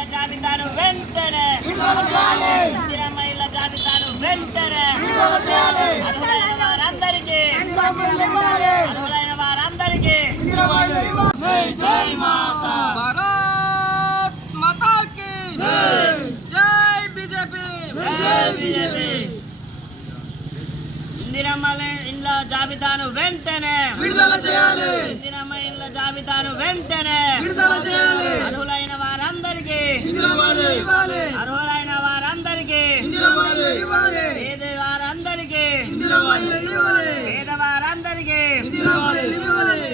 ఇళ్ళ జాబితాను వెంటనే. ఇందిరమ్మ ఇళ్ళ జాబితాను వెంటనే. అర్హులైన వారందరికీ. అర్హులైన వారందరికీ. జై మాత. భారత్ మాతా కీ జై బీజేపీ. జై బీజేపీ. ఇందిరమ్మ జాబితాను వెంటనే. విడుదల చేయాలి. ఇందిరమ్మ ఇళ్ళ జాబితాను వెంటనే. విడుదల చేయాలి. అర్హులైన అర్హులైన వారందరికీ. పేద వారందరికీ. పేద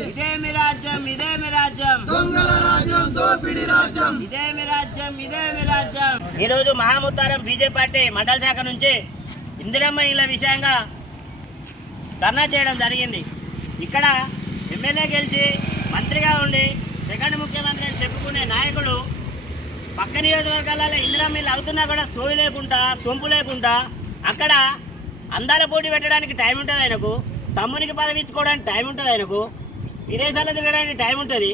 ఇదేమి రాజ్యం ఇదేమి రాజ్యం. దొంగల రాజ్యం దోపిడి రాజ్యం. ఇదేమి రాజ్యం ఇదేమి రాజ్యం. ఈరోజు మహాముత్తారం బీజేపీ పార్టీ మండల శాఖ నుంచి ఇందిరమ్మ ఇళ్ళ విషయంగా ధర్నా చేయడం జరిగింది. ఇక్కడ ఎమ్మెల్యే గెలిచి మంత్రిగా ఉండి నియోజకవర్గాలలో ఇందిరా మీరు అవుతున్నా కూడా సోయి లేకుండా సొంపు లేకుండా అక్కడ అందాల పోటీ పెట్టడానికి టైం ఉంటుంది ఆయనకు. తమ్మునికి పదవి ఇచ్చుకోవడానికి టైం ఉంటుంది ఆయనకు. విదేశాల్లో తిరగడానికి టైం ఉంటుంది.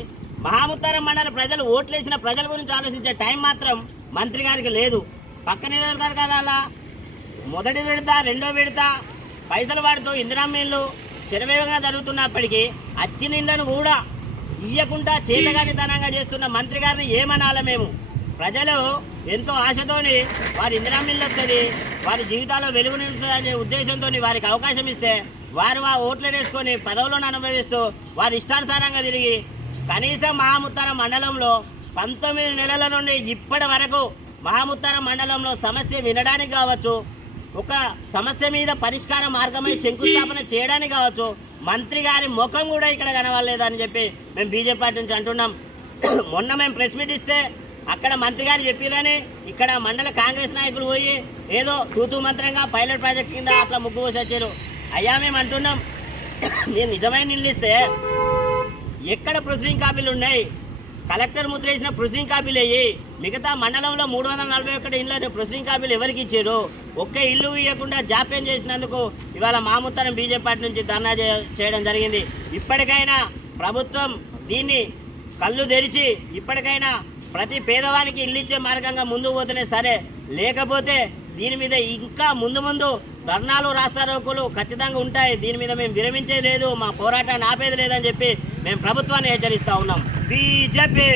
మహాముత్తారం మండల ప్రజలు ఓట్లేసిన ప్రజల గురించి ఆలోచించే టైం మాత్రం మంత్రి గారికి లేదు. పక్క నియోజకవర్గాల మొదటి విడత రెండో విడత పైసలు వాడుతూ ఇందిరామ్మ ఇల్లు శరవేగంగా జరుగుతున్నప్పటికీ అచ్చి నిండను కూడా ఇయ్యకుండా చేతగానితనంగా చేస్తున్న మంత్రి గారిని ఏమనాలి మేము? ప్రజలు ఎంతో ఆశతోని వారి ఇందిరామిల్లు వస్తుంది వారి జీవితాల్లో వెలుగు నిలుస్తుందనే ఉద్దేశంతో వారికి అవకాశం ఇస్తే వారు ఆ ఓట్లు వేసుకొని పదవులను అనుభవిస్తూ వారి ఇష్టానుసారంగా తిరిగి కనీసం మహాముత్తారం మండలంలో పంతొమ్మిది నెలల నుండి ఇప్పటి వరకు మహాముత్తారం మండలంలో సమస్య వినడానికి కావచ్చు ఒక సమస్య మీద పరిష్కార మార్గమై శంకుస్థాపన చేయడానికి కావచ్చు మంత్రి గారి ముఖం కూడా ఇక్కడ కనవలేదని చెప్పి మేము బీజేపీ పార్టీ నుంచి అంటున్నాం. మొన్న మేము ప్రెస్ మీట్ ఇస్తే అక్కడ మంత్రి గారు చెప్పిరని ఇక్కడ మండల కాంగ్రెస్ నాయకులు పోయి ఏదో తూతూ మంత్రంగా పైలట్ ప్రాజెక్ట్ కింద అట్లా ముగ్గు పోసి వచ్చారు. అయ్యా మేము అంటున్నాం. నేను నిజమైన నిలిస్తే ఎక్కడ ప్రొసీడింగ్ కాపీలు ఉన్నాయి? కలెక్టర్ ముద్ర వేసిన ప్రొసీడింగ్ కాపీలు అయ్యి మిగతా మండలంలో మూడు వందల నలభై ఒకటి ఇళ్ళ ప్రొసీడింగ్ కాపీలు ఎవరికి ఇచ్చారు? ఒక్క ఇల్లు ఇవ్వకుండా జాప్యం చేసినందుకు ఇవాళ మాముత్తరం బీజేపీ పార్టీ నుంచి ధర్నా చేయడం జరిగింది. ఇప్పటికైనా ప్రభుత్వం దీన్ని కళ్ళు తెరిచి ఇప్పటికైనా ప్రతి పేదవానికి ఇల్లు ఇచ్చే మార్గంగా ముందుకు పోతేనే సరే. లేకపోతే దీని మీద ఇంకా ముందు ముందు ధర్నాలు రాస్తారోకులు ఖచ్చితంగా ఉంటాయి. దీని మీద మేము విరమించేది లేదు. మా పోరాటాన్ని ఆపేది లేదని చెప్పి మేము ప్రభుత్వాన్ని హెచ్చరిస్తా ఉన్నాం. బీజేపీ.